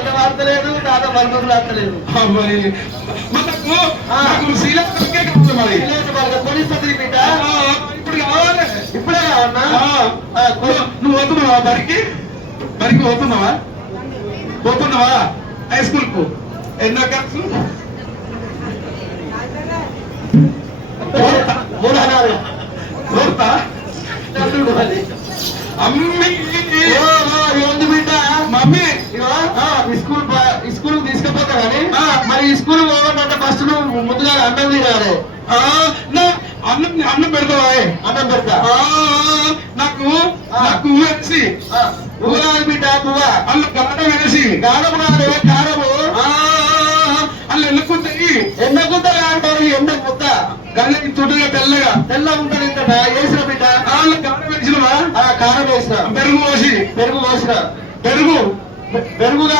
పలక వాడతలేదు, తాత పలకలు ఆడతలేదు. మరి నాకు శ్రీలంకే కావాలి మరి. కొనిస్తుంది బిడ్డ. ఇప్పుడు కావాలి. ఇప్పుడే కావన్నా? నువ్వు పోతున్నావా బడికి? బడికి పోతున్నావా? పోతున్నావా హై స్కూల్ కు? ఎన్నో క్లాసు? 3 4తా? అమ్మి ఏంది బిడ్డ? మమ్మీ స్కూల్ తీసుకుపోతా కానీ మరి ఈ స్కూల్ పోవాలంటే ఫస్ట్ నువ్వు ముందుగా అన్నం తినాలి. అన్నం పెడతావా? అన్నం పెడతా. నాకు వేసి పువ్వు బిడ్డ పువ్వ అల్ల గాఢం వేసి గాఢము కాదు కారము అల్ల ఎన్నుకుంటాయి. ఎండకుంట అంటారు. ఎండ ముద్ద గల్లకి చుట్టూగా తెల్లగా ఉంటుంది. ఇంత వేసిన బిడ్డ అల్ల గాఢం వేసినవా? కారం వేసిన. పెరుగు పోసి పెరుగు పోసిన. పెరుగు పెరుగుగా